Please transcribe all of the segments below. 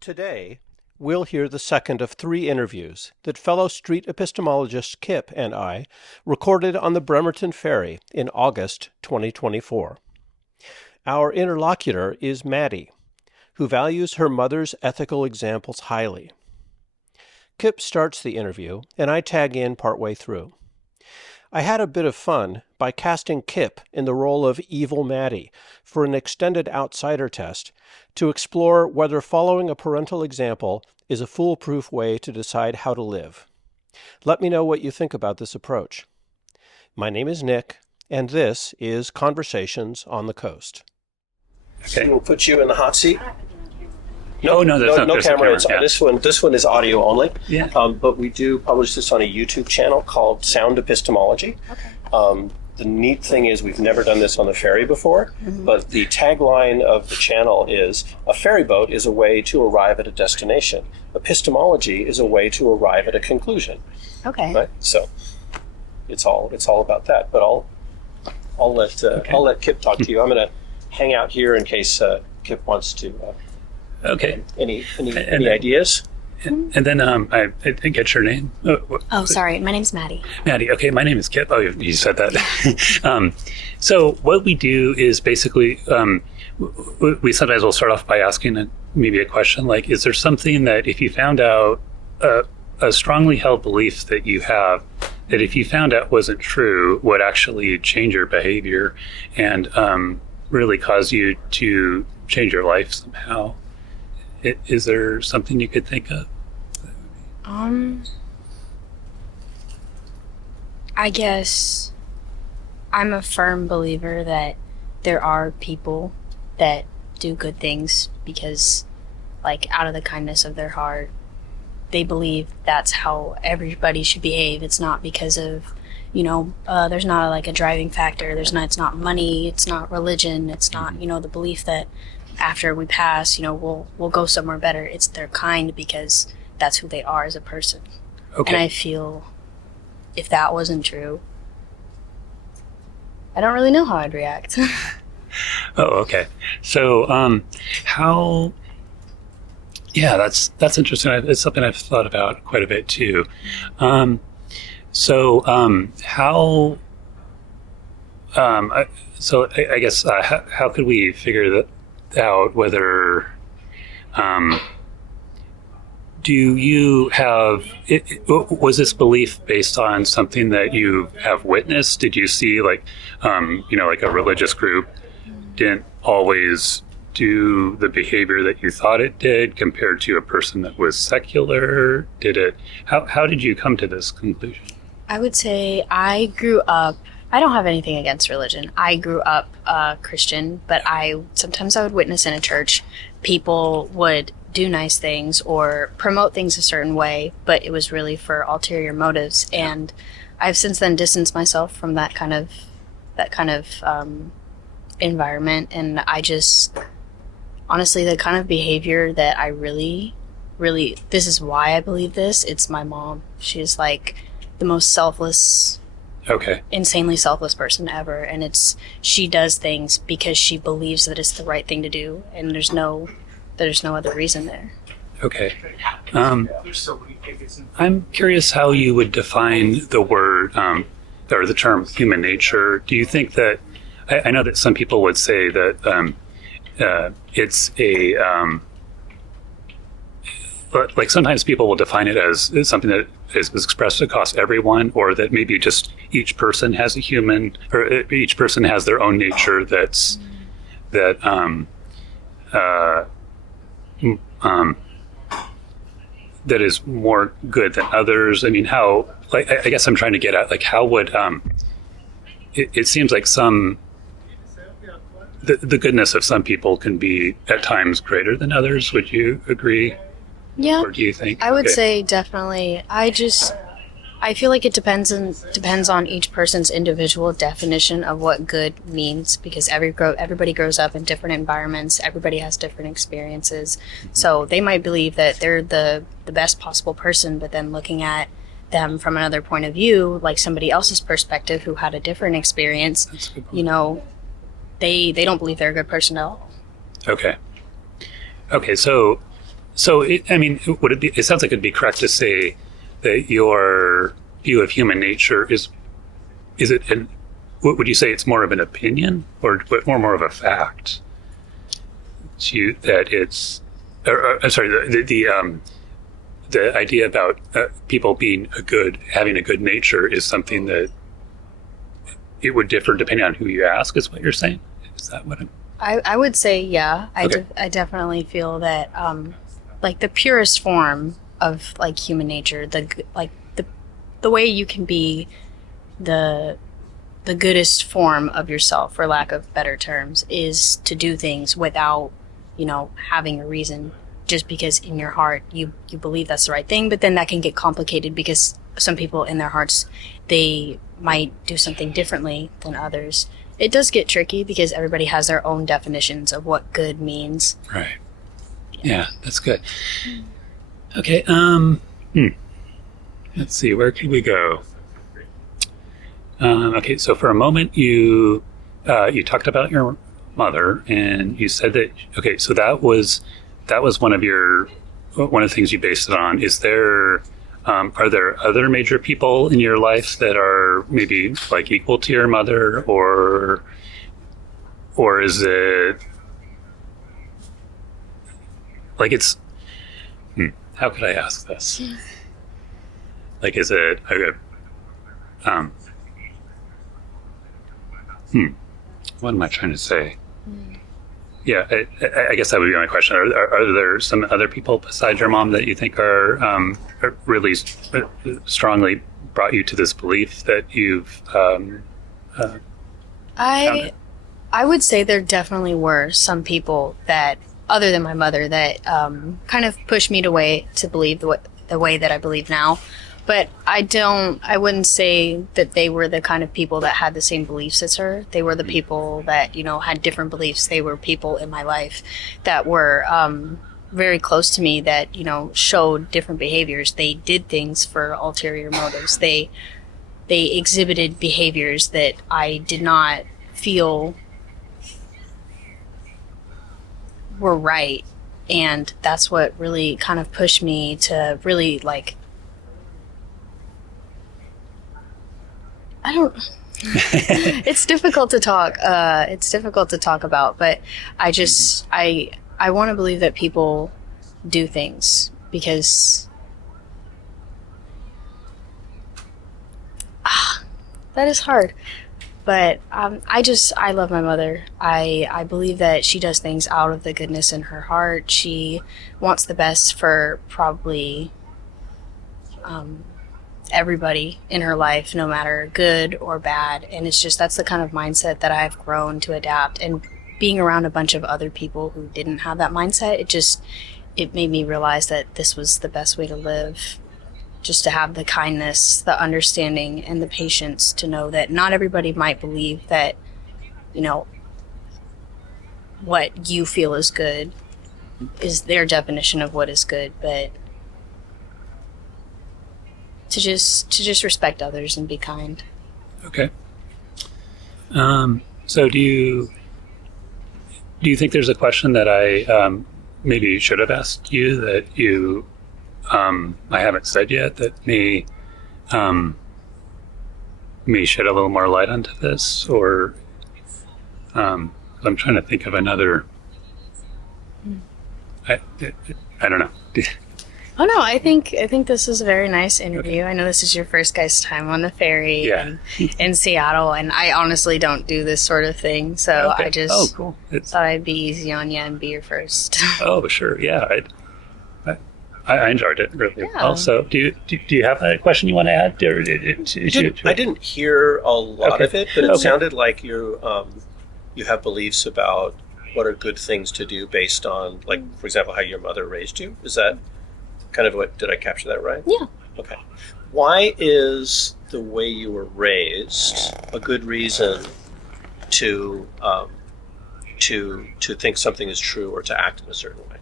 Today, we'll hear the second of 3 interviews that fellow street epistemologist Kip and I recorded on the Bremerton Ferry in August 2024. Our interlocutor is Maddie, who values her mother's ethical examples highly. Kip starts the interview, and I tag in partway through. I had a bit of fun by casting Kip in the role of evil Maddie for an extended outsider test to explore whether following a parental example is a foolproof way to decide how to live. Let me know what you think about this approach. My name is Nick, and this is Conversations on the Coast. Okay. We'll put you in the hot seat. No, there's no camera. Yeah. This one is audio only. Yeah. But we do publish this on a YouTube channel called Sound Epistemology. Okay. The neat thing is we've never done this on the ferry before, but the tagline of the channel is, a ferry boat is a way to arrive at a destination. Epistemology is a way to arrive at a conclusion. Okay. Right? So it's all about that. But I'll let Kip talk to you. I'm going to hang out here in case Kip wants to. Okay. Any ideas? And then I didn't get your name. Oh, sorry. My name's Maddie. Maddie. Okay, my name is Kip. Oh, you said that. So what we do is basically we sometimes will start off by asking maybe a question like, is there something that if you found out a strongly held belief that you have, that if you found out wasn't true, would actually change your behavior and really cause you to change your life somehow? Is there something you could think of? I guess I'm a firm believer that there are people that do good things because, like, out of the kindness of their heart, they believe that's how everybody should behave. It's not because of, there's not like a driving factor. It's not money. It's not religion. It's not, the belief that after we pass, we'll go somewhere better. It's they're kind because that's who they are as a person. Okay. And I feel if that wasn't true, I don't really know how I'd react. Oh, okay. So, that's interesting. It's something I've thought about quite a bit too. How could we figure that out? Whether do you have was this belief based on something that you have witnessed? Did you see like a religious group didn't always do the behavior that you thought it did compared to a person that was secular? How did you come to this conclusion? I would say I grew up, I don't have anything against religion. I grew up Christian, but sometimes I would witness in a church, people would do nice things or promote things a certain way, but it was really for ulterior motives. And I've since then distanced myself from that kind of environment. And I just, honestly, the kind of behavior that I really, this is why I believe this. It's my mom. She's like the most selfless, insanely selfless person ever, and she does things because she believes that it's the right thing to do, and there's no other reason there. Okay. I'm curious how you would define the word or the term human nature. Do you think that I know that some people would say that it's a but like sometimes people will define it as something that is expressed across everyone, or that maybe just each person has a human, or each person has their own nature that is more good than others. I mean, I guess I'm trying to get at, like, how would it seems like the goodness of some people can be at times greater than others. Would you agree? Yeah. Or do you think? I would say definitely. I feel like it depends on each person's individual definition of what good means, because everybody grows up in different environments. Everybody has different experiences. So they might believe that they're the best possible person, but then looking at them from another point of view, like somebody else's perspective who had a different experience, they don't believe they're a good person at all. Okay. So So, would it be? It sounds like it'd be correct to say that your view of human nature is it? Would you say it's more of an opinion or more of a fact? That it's, I'm sorry, the idea about people having a good nature is something that it would differ depending on who you ask. Is what you're saying? Is that what I would say, yeah. Okay. I definitely feel that, like the purest form of like human nature, the way you can be the goodest form of yourself, for lack of better terms, is to do things without, having a reason, just because in your heart you believe that's the right thing. But then that can get complicated because some people in their hearts, they might do something differently than others. It does get tricky because everybody has their own definitions of what good means. Right. Yeah, that's good. Okay. Let's see. Where could we go? Okay. So for a moment, you talked about your mother, and you said that. Okay. So that was one of the things you based it on. Is there? Are there other major people in your life that are maybe like equal to your mother, or is it like it's? How could I ask this? Like, is it? What am I trying to say? Yeah, I guess that would be my question. Are there some other people besides your mom that you think are really strongly brought you to this belief that you've I would say there definitely were some people that, other than my mother, that kind of pushed me to believe the way that I believe now. But I wouldn't say that they were the kind of people that had the same beliefs as her. They were the people that, had different beliefs. They were people in my life that were very close to me that, showed different behaviors. They did things for ulterior motives. They exhibited behaviors that I did not feel were right. And that's what really kind of pushed me to really, like, it's difficult to talk. It's difficult to talk about, but I just, I want to believe that people do things because that is hard. But I love my mother. I believe that she does things out of the goodness in her heart. She wants the best for probably everybody in her life, no matter good or bad. And it's just, that's the kind of mindset that I've grown to adapt. And being around a bunch of other people who didn't have that mindset, it made me realize that this was the best way to live. Just to have the kindness, the understanding, and the patience to know that not everybody might believe that, what you feel is good is their definition of what is good, but to just respect others and be kind. Okay. So do you think there's a question that I maybe should have asked you that you I haven't said yet that may shed a little more light onto this, or I'm trying to think of another. I don't know. Oh no, I think this is a very nice interview. Okay. I know this is your first guy's time on the ferry in Seattle, and I honestly don't do this sort of thing, so okay. I just cool. thought I'd be easy on you and be your first. Oh, sure, yeah. I enjoyed it really well. So, do you have a question you want to add? I didn't hear a lot of it, but it sounded like you have beliefs about what are good things to do based on, like, for example, how your mother raised you. Is that kind of what? Did I capture that right? Yeah. Okay. Why is the way you were raised a good reason to think something is true or to act in a certain way?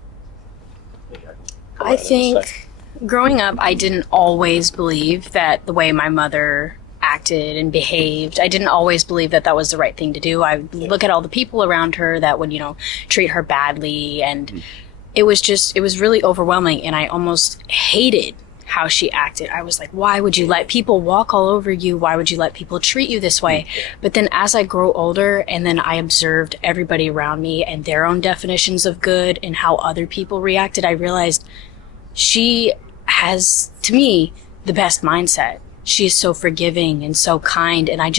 I think growing up, I didn't always believe that the way my mother acted and behaved, I didn't always believe that was the right thing to do. I would look at all the people around her that would, treat her badly, and it was really overwhelming, and I almost hated how she acted. I was like, why would you let people walk all over you? Why would you let people treat you this way? But then as I grew older and then I observed everybody around me and their own definitions of good and how other people reacted, I realized she has, to me, the best mindset. She is so forgiving and so kind, and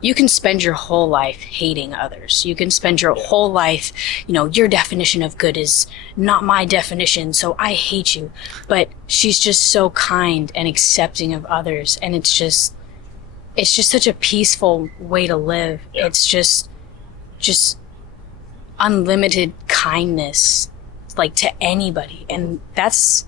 you can spend your whole life hating others. You can spend your whole life, your definition of good is not my definition, so I hate you. But she's just so kind and accepting of others, and it's just such a peaceful way to live. Yeah. It's just unlimited kindness, like, to anybody. And that's,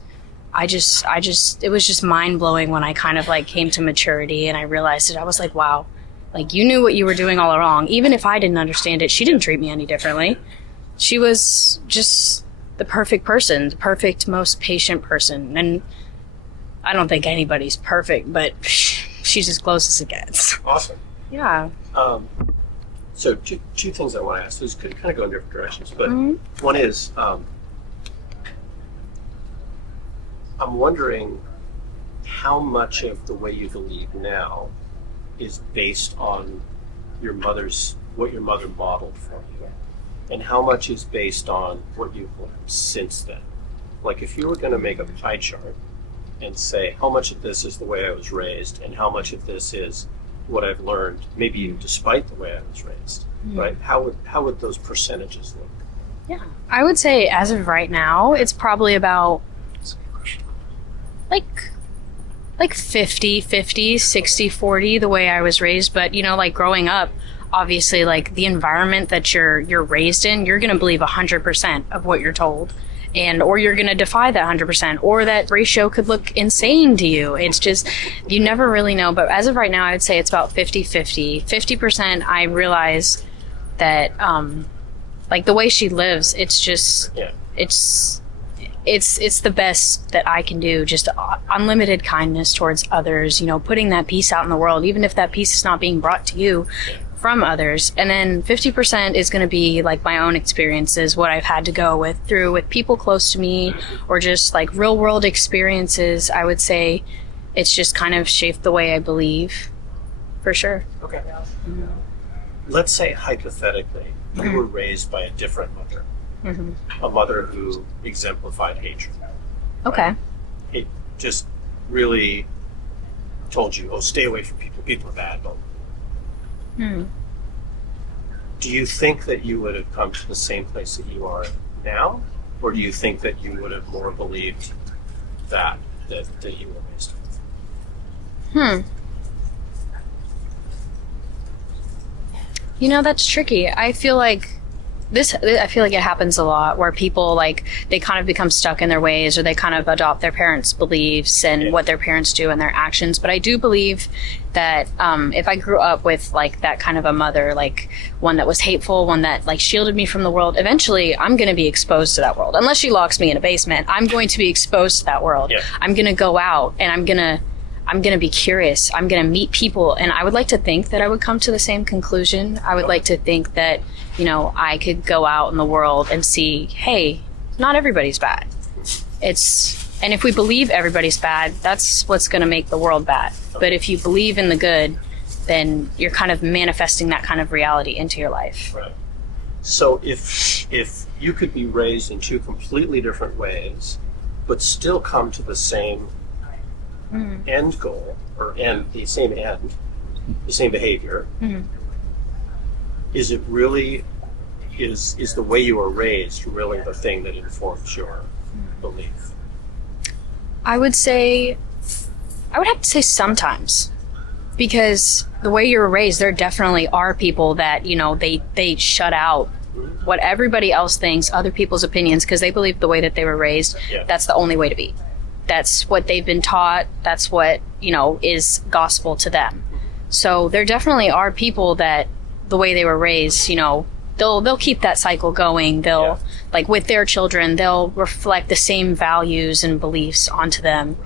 it was just mind blowing when I kind of like came to maturity and I realized it. I was like, wow, like, you knew what you were doing all along. Even if I didn't understand it, she didn't treat me any differently. She was just the perfect person, the perfect, most patient person. And I don't think anybody's perfect, but she's as close as it gets. Awesome. Yeah. So two things I want to ask. These could kind of go in different directions, but one is, I'm wondering how much of the way you believe now is based on what your mother modeled for you, and how much is based on what you've learned since then. Like, if you were going to make a pie chart and say how much of this is the way I was raised and how much of this is what I've learned, maybe even despite the way I was raised, right? How would those percentages look? Yeah, I would say as of right now, it's probably about like 50-50, 60-40, the way I was raised. But, like, growing up, obviously, like, the environment that you're raised in, you're going to believe 100% of what you're told. Or you're going to defy that 100%, or that ratio could look insane to you. It's just, you never really know. But as of right now, I would say it's about 50-50. 50%, I realize that, like, the way she lives, it's just, it's the best that I can do. Just unlimited kindness towards others, putting that peace out in the world, even if that peace is not being brought to you from others. And then 50% is going to be like my own experiences, what I've had to go through with people close to me, or just like real world experiences. I would say it's just kind of shaped the way I believe, for sure. Okay. Let's say hypothetically you were raised by a different mother. A mother who exemplified hatred. Okay. It just really told you, oh, stay away from people. People are bad. Do you think that you would have come to the same place that you are now? Or do you think that you would have more believed that you were raised with? That's tricky. I feel like it happens a lot where people, like, they kind of become stuck in their ways, or they kind of adopt their parents' beliefs and what their parents do and their actions. But I do believe that if I grew up with, like, that kind of a mother, like one that was hateful, one that, like, shielded me from the world, eventually I'm going to be exposed to that world. Unless she locks me in a basement, I'm going to be exposed to that world. Yeah. I'm going to go out and I'm going to be curious. I'm going to meet people. And I would like to think that I would come to the same conclusion. I would like to think that, I could go out in the world and see, hey, not everybody's bad. And if we believe everybody's bad, that's what's going to make the world bad. But if you believe in the good, then you're kind of manifesting that kind of reality into your life. Right. So if you could be raised in two completely different ways, but still come to the same end goal, the same behavior, is it really, is the way you were raised really the thing that informs your belief? I would have to say sometimes, because the way you were raised, there definitely are people that, they shut out what everybody else thinks, other people's opinions, because they believe the way that they were raised, that's the only way to be. That's what they've been taught. That's what, is gospel to them. So there definitely are people that the way they were raised, they'll keep that cycle going. They'll, like, with their children, they'll reflect the same values and beliefs onto them.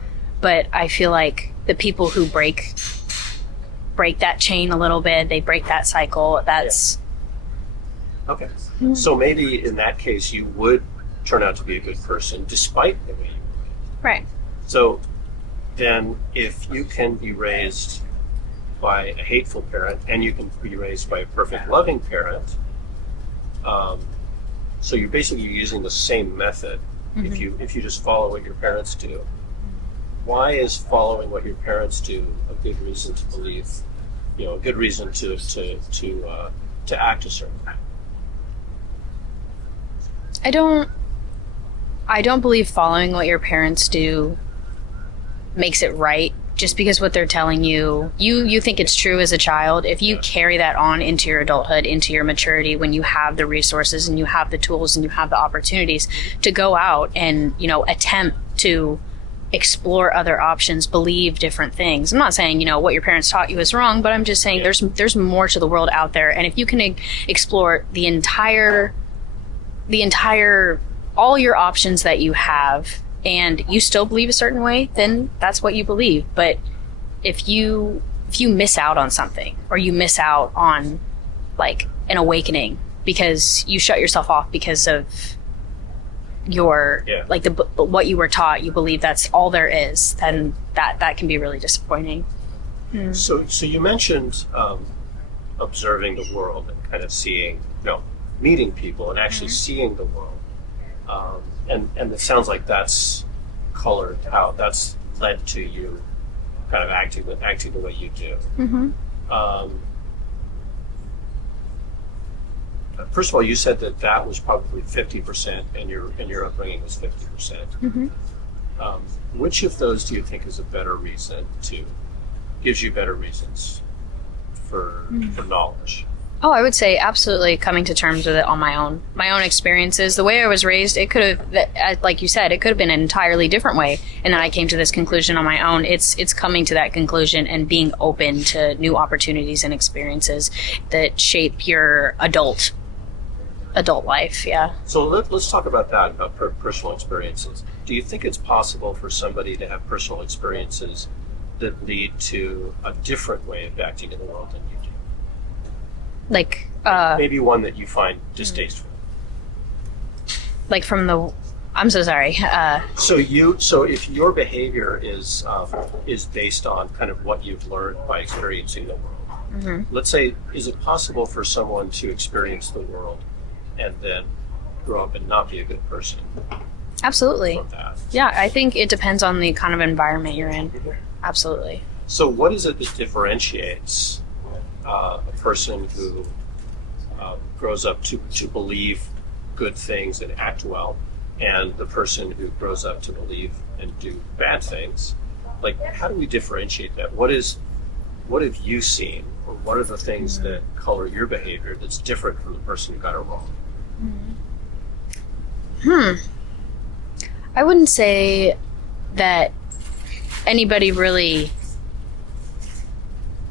But I feel like the people who break that chain a little bit, they break that cycle. That's okay. So maybe in that case, you would turn out to be a good person despite the way you were raised. Right. So then if you can be raised by a hateful parent and you can be raised by a perfect loving parent, so you're basically using the same method. If you just follow what your parents do, why is following what your parents do a good reason to believe, a good reason to act a certain way? I don't believe following what your parents do makes it right. Just because what they're telling you, you think it's true as a child. If you carry that on into your adulthood, into your maturity, when you have the resources and you have the tools and you have the opportunities to go out and, attempt to explore other options, believe different things. I'm not saying, what your parents taught you is wrong, but I'm just saying there's more to the world out there. And if you can explore the entire, all your options that you have, and you still believe a certain way, then that's what you believe. But if you miss out on something, or you miss out on like an awakening because you shut yourself off because of your like what you were taught, you believe that's all there is, then that can be really disappointing. So you mentioned observing the world and kind of meeting people and actually seeing the world. And it sounds like that's colored how that's led to you kind of acting the way you do. First of all, you said that was probably 50%, and your upbringing was 50%. Which of those do you think is a better reason gives you better reasons for knowledge? Oh, I would say absolutely coming to terms with it on my own experiences. The way I was raised, it could have, like you said, it could have been an entirely different way. And then I came to this conclusion on my own. It's coming to that conclusion and being open to new opportunities and experiences that shape your adult life. Yeah. So let's talk about that, about personal experiences. Do you think it's possible for somebody to have personal experiences that lead to a different way of acting in the world than you do? Like maybe one that you find distasteful. Like from the, I'm so sorry. So if your behavior is based on kind of what you've learned by experiencing the world, let's say, is it possible for someone to experience the world and then grow up and not be a good person? Absolutely. From that? Yeah, I think it depends on the kind of environment you're in. Absolutely. So what is it that differentiates a person who grows up to believe good things and act well, and the person who grows up to believe and do bad things? Like, how do we differentiate that? What have you seen, or what are the things that color your behavior that's different from the person who got it wrong? I wouldn't say that anybody really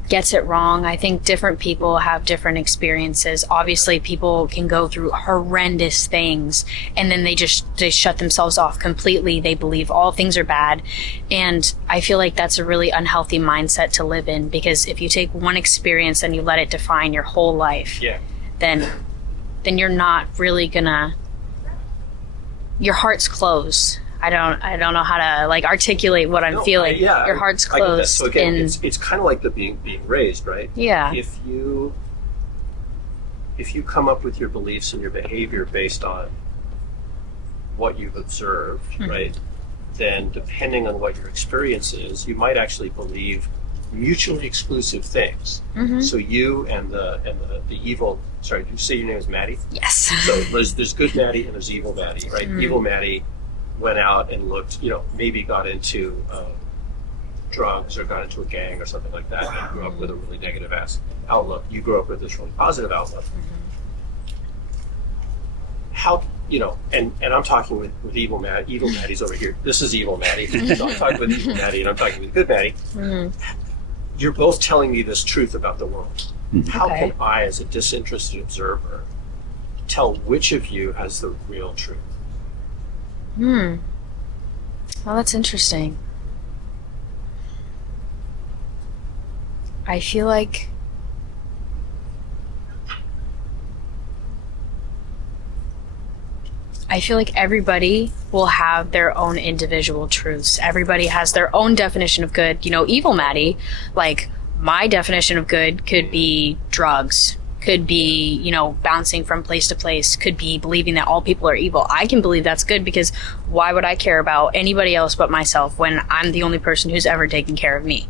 gets it wrong. I think different people have different experiences. Obviously, people can go through horrendous things and then they shut themselves off completely. They believe all things are bad. And I feel like that's a really unhealthy mindset to live in, because if you take one experience and you let it define your whole life, then you're not really gonna, your heart's closed. I don't know how to articulate what I'm feeling. Your heart's closed. So again, it's kind of like the being raised, right? Yeah. If you come up with your beliefs and your behavior based on what you've observed, right? Then depending on what your experience is, you might actually believe mutually exclusive things. So you and the evil. Sorry, did you say your name is Maddie? Yes. So there's good Maddie and there's evil Maddie, right? Evil Maddie went out and looked, maybe got into drugs or got into a gang or something like that, and grew up with a really negative outlook. You grew up with this really positive outlook. How, and I'm talking with evil Maddie. Evil Maddie's over here. This is evil Maddie. So I'm talking with evil Maddie and I'm talking with good Maddie. You're both telling me this truth about the world. How can I, as a disinterested observer, tell which of you has the real truth? Well, that's interesting. I feel like I feel like everybody will have their own individual truths. Everybody has their own definition of good. Evil Maddie, like, my definition of good could be drugs, could be, bouncing from place to place, could be believing that all people are evil. I can believe that's good because why would I care about anybody else but myself when I'm the only person who's ever taken care of me?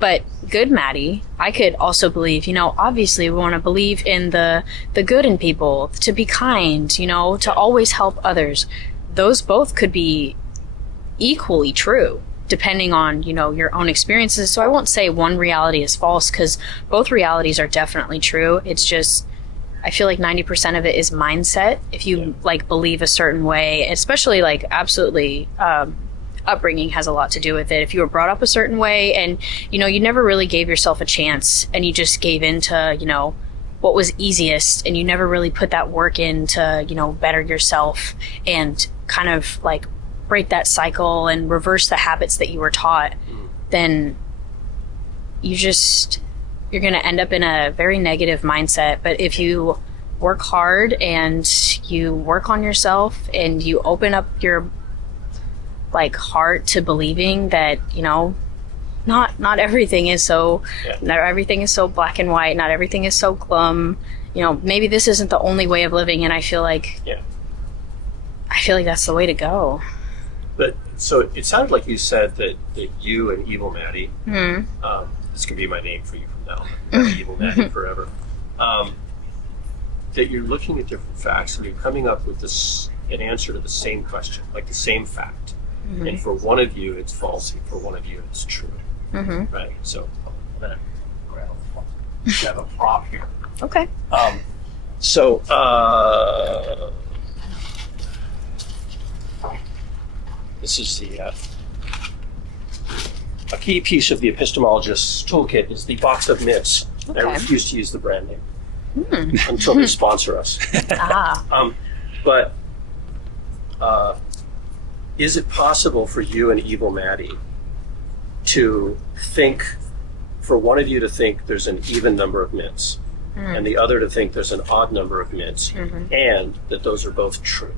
But good Maddie, I could also believe, obviously we want to believe in the good in people, to be kind, to always help others. Those both could be equally true, depending on, your own experiences. So I won't say one reality is false, because both realities are definitely true. It's just, I feel like 90% of it is mindset. If you believe a certain way, especially absolutely, upbringing has a lot to do with it. If you were brought up a certain way and, you never really gave yourself a chance and you just gave into, what was easiest, and you never really put that work in to, better yourself and kind of break that cycle and reverse the habits that you were taught, then you're going to end up in a very negative mindset. But if you work hard and you work on yourself and you open up your heart to believing that, not everything is so, not everything is so black and white, not everything is so glum, maybe this isn't the only way of living, and I feel like that's the way to go. But so it sounded like you said that you and Evil Maddie, this could be my name for you from now on, Evil Maddie forever, that you're looking at different facts and you're coming up with an answer to the same question, like the same fact. Mm-hmm. And for one of you, it's false, and for one of you, it's true. Mm-hmm. Right? So I'm going to have a prop here. Okay. So this is a key piece of the epistemologist's toolkit is the box of myths. Okay. I refuse to use the brand name until they sponsor us. But is it possible for you and Evil Maddie to think, for one of you to think there's an even number of mints, and the other to think there's an odd number of mints, and that those are both true?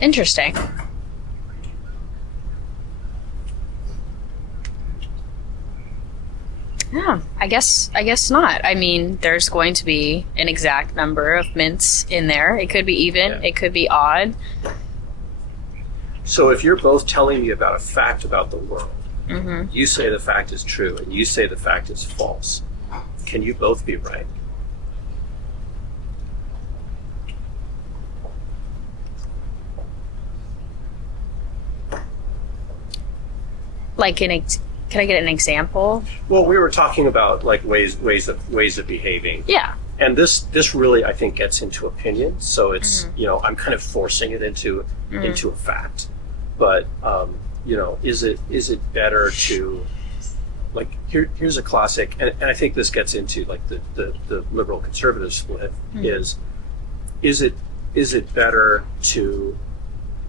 Interesting. Yeah, I guess not. I mean, there's going to be an exact number of mints in there. It could be even, It could be odd. So if you're both telling me about a fact about the world, you say the fact is true and you say the fact is false, can you both be right? Can I get an example? Well, we were talking about ways of behaving. Yeah. And this really, I think, gets into opinion. So it's I'm kind of forcing it into a fact. But is it better to here's a classic, and I think this gets into the liberal conservative split is it better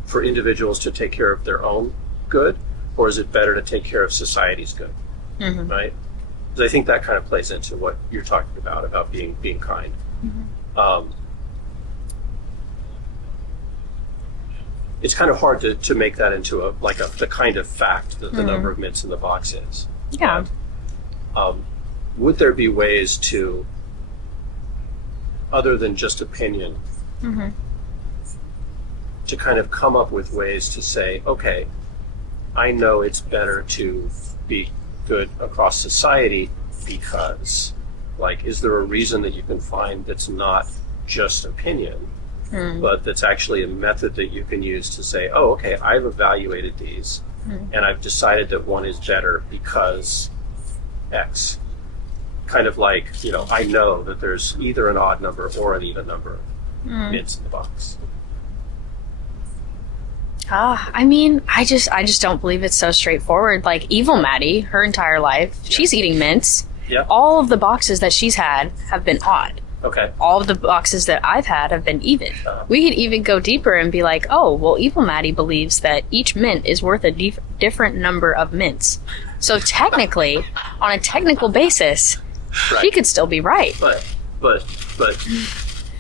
for individuals to take care of their own good, or is it better to take care of society's good? Right? Because I think that kind of plays into what you're talking about being kind. It's kind of hard to make that into the kind of fact that the number of mints in the box is. Yeah. But, would there be ways to, other than just opinion, to kind of come up with ways to say, okay, I know it's better to be good across society because, is there a reason that you can find that's not just opinion, but that's actually a method that you can use to say, oh, okay, I've evaluated these and I've decided that one is better because X. Kind of I know that there's either an odd number or an even number of mints in the box. I mean, I just don't believe it's so straightforward. Evil Maddie, her entire life, she's eating mints. Yeah. All of the boxes that she's had have been odd. Okay. All of the boxes that I've had have been even. We could even go deeper and be like, oh, well, Evil Maddie believes that each mint is worth a different number of mints. So technically, on a technical basis, she could still be right. But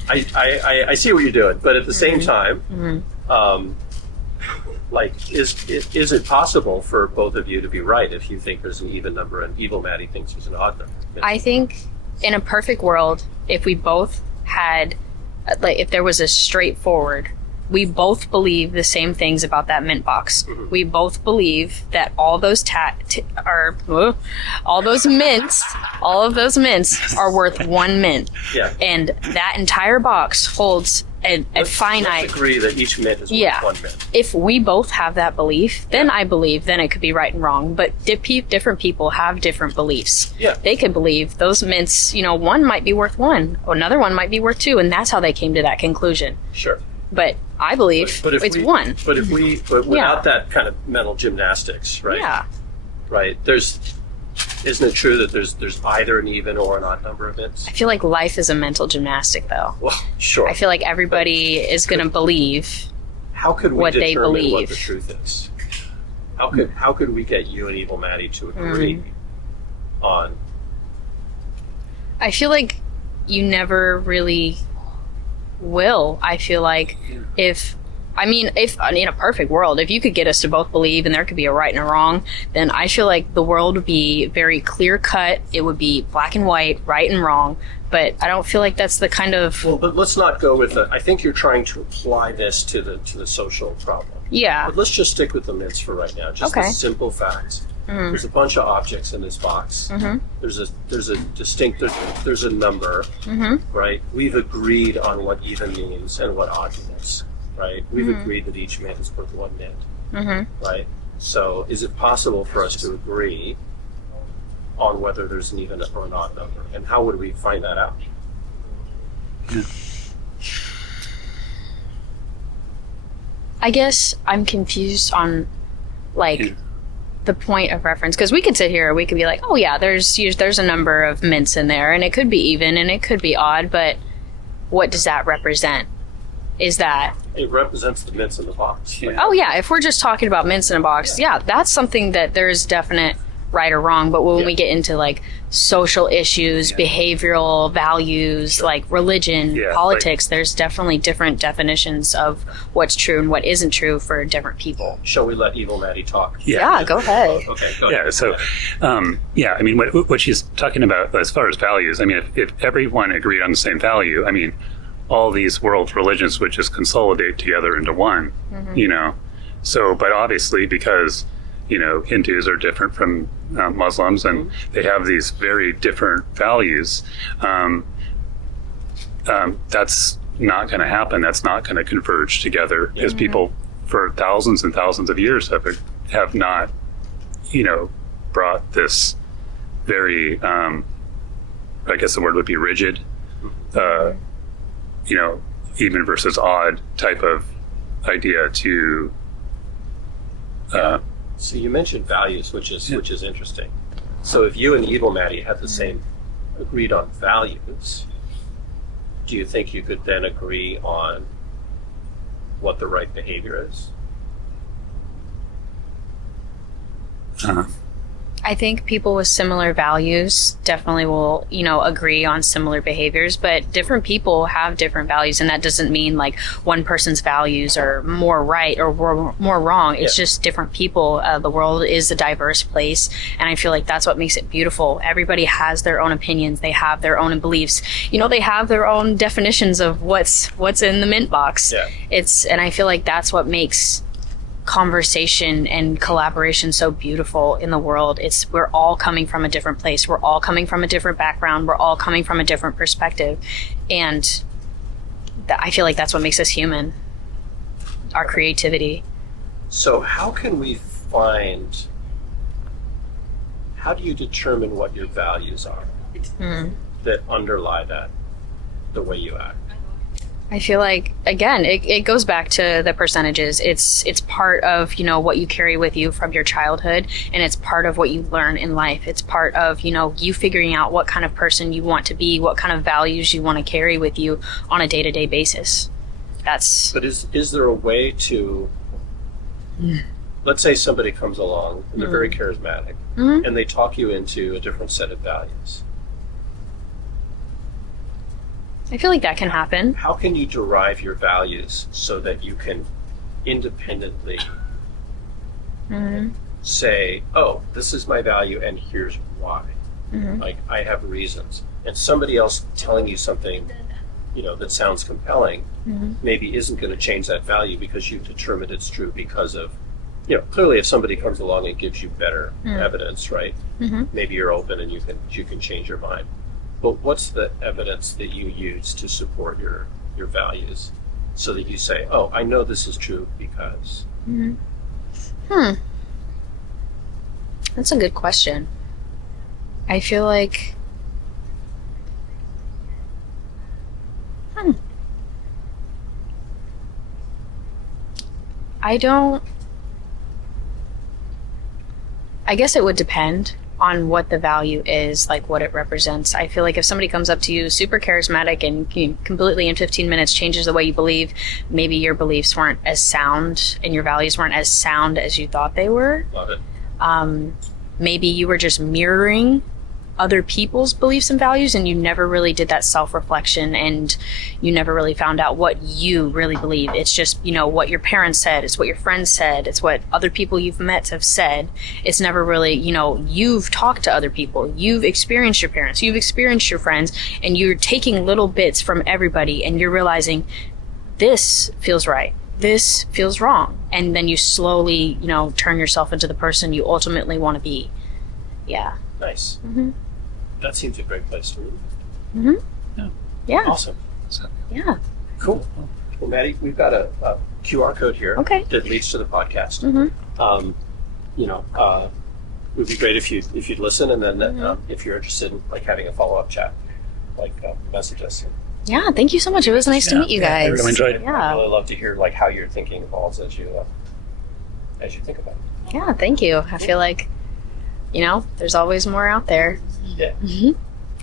I see what you're doing. But at the same time, like, is it possible for both of you to be right if you think there's an even number and evil Maddie thinks there's an odd number? I think in a perfect world, if we both had, like, if there was a straightforward, we both believe the same things about that mint box. Mm-hmm. We both believe that all those all of those mints are worth one mint. Yeah. And that entire box holds a finite. Let's agree that each mint is worth one mint. If we both have that belief, then I believe then it could be right and wrong. But different people have different beliefs. Yeah. They could believe those mints, one might be worth one, or another one might be worth two, and that's how they came to that conclusion. Sure. But I believe it's one. But without that kind of mental gymnastics, right? Yeah. Right. Isn't it true that there's either an even or an odd number of mints? I feel like life is a mental gymnastic, though. Well, sure. I feel like everybody is going to believe how could we what they determine believe. What the truth is? How could we get you and evil Maddie to agree on? I feel like you never really will. I feel like if in a perfect world, if you could get us to both believe and there could be a right and a wrong, then I feel like the world would be very clear cut. It would be black and white, right and wrong. But I don't feel like that's the kind of... Well, but let's not go with I think you're trying to apply this to the social problem. Yeah. But let's just stick with the mints for right now. Just the simple facts. There's a bunch of objects in this box. There's a number, right? We've agreed on what even means and what odd means, right? We've agreed that each mint is worth one mint, right? So is it possible for us to agree on whether there's an even or an odd number? And how would we find that out? I guess I'm confused on, the point of reference, because we could sit here, we could be like, oh yeah, there's a number of mints in there, and it could be even and it could be odd, but what does that represent? Is that it represents the mints in the box? Oh yeah, if we're just talking about mints in a box, yeah, that's something that there's definite right or wrong. But when we get into social issues, behavioral values, religion, politics, there's definitely different definitions of what's true and what isn't true for different people. Shall we let evil Maddie talk? Yeah, go ahead. Okay, go ahead. Yeah, so, I mean, what she's talking about as far as values, I mean, if everyone agreed on the same value, I mean, all these world religions would just consolidate together into one, So, but obviously because, Hindus are different from Muslims, and they have these very different values. That's not going to happen. That's not going to converge together because people for thousands and thousands of years have not, brought this very, I guess the word would be rigid, even versus odd type of idea to. So you mentioned values, which is interesting. So if you and evil Maddie had the same agreed on values, do you think you could then agree on what the right behavior is? I think people with similar values definitely will, agree on similar behaviors, but different people have different values, and that doesn't mean one person's values are more right or more wrong. It's just different people. The world is a diverse place, and I feel like that's what makes it beautiful. Everybody has their own opinions. They have their own beliefs. They have their own definitions of what's in the mint box. Yeah. And I feel like that's what makes conversation and collaboration so beautiful in the world. We're all coming from a different place. We're all coming from a different background. We're all coming from a different perspective. And I feel like that's what makes us human. Our creativity. So how do you determine what your values are that underlie the way you act? I feel like, again, it goes back to the percentages. It's part of, what you carry with you from your childhood, and it's part of what you learn in life. It's part of, you figuring out what kind of person you want to be, what kind of values you want to carry with you on a day-to-day basis. But is there a way to let's say somebody comes along and they're very charismatic and they talk you into a different set of values. I feel like that can happen. How can you derive your values so that you can independently say, oh, this is my value and here's why? Like, I have reasons. And somebody else telling you something, that sounds compelling, maybe isn't going to change that value because you've determined it's true because of, clearly if somebody comes along and gives you better evidence, right? Maybe you're open and you can change your mind. But what's the evidence that you use to support your values so that you say, oh, I know this is true because... That's a good question. I feel like... I guess it would depend on what the value is, like what it represents. I feel like if somebody comes up to you super charismatic and completely in 15 minutes changes the way you believe, maybe your beliefs weren't as sound and your values weren't as sound as you thought they were. Love it. Maybe you were just mirroring other people's beliefs and values and you never really did that self-reflection and you never really found out what you really believe. It's just, what your parents said, it's what your friends said, it's what other people you've met have said. It's never really, you've talked to other people, you've experienced your parents, you've experienced your friends, and you're taking little bits from everybody and you're realizing this feels right, this feels wrong. And then you slowly, turn yourself into the person you ultimately want to be. Yeah. Nice. That seems a great place to read. Yeah. Awesome. Yeah. Cool. Well, Maddie, we've got a QR code here that leads to the podcast. It would be great if you'd listen, and then if you're interested in having a follow-up chat, message us. Yeah. Thank you so much. It was nice to meet you guys. I really enjoyed it. Yeah. I'd really love to hear how your thinking evolves as you think about it. Yeah. Thank you. I feel like, there's always more out there. Yeah.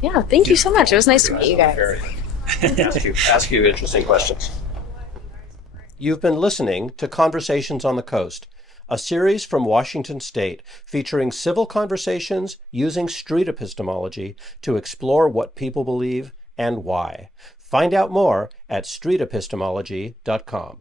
Yeah. Thank you so much. It was nice to meet you guys. Ask you interesting questions. You've been listening to Conversations on the Coast, a series from Washington State featuring civil conversations using street epistemology to explore what people believe and why. Find out more at streetepistemology.com.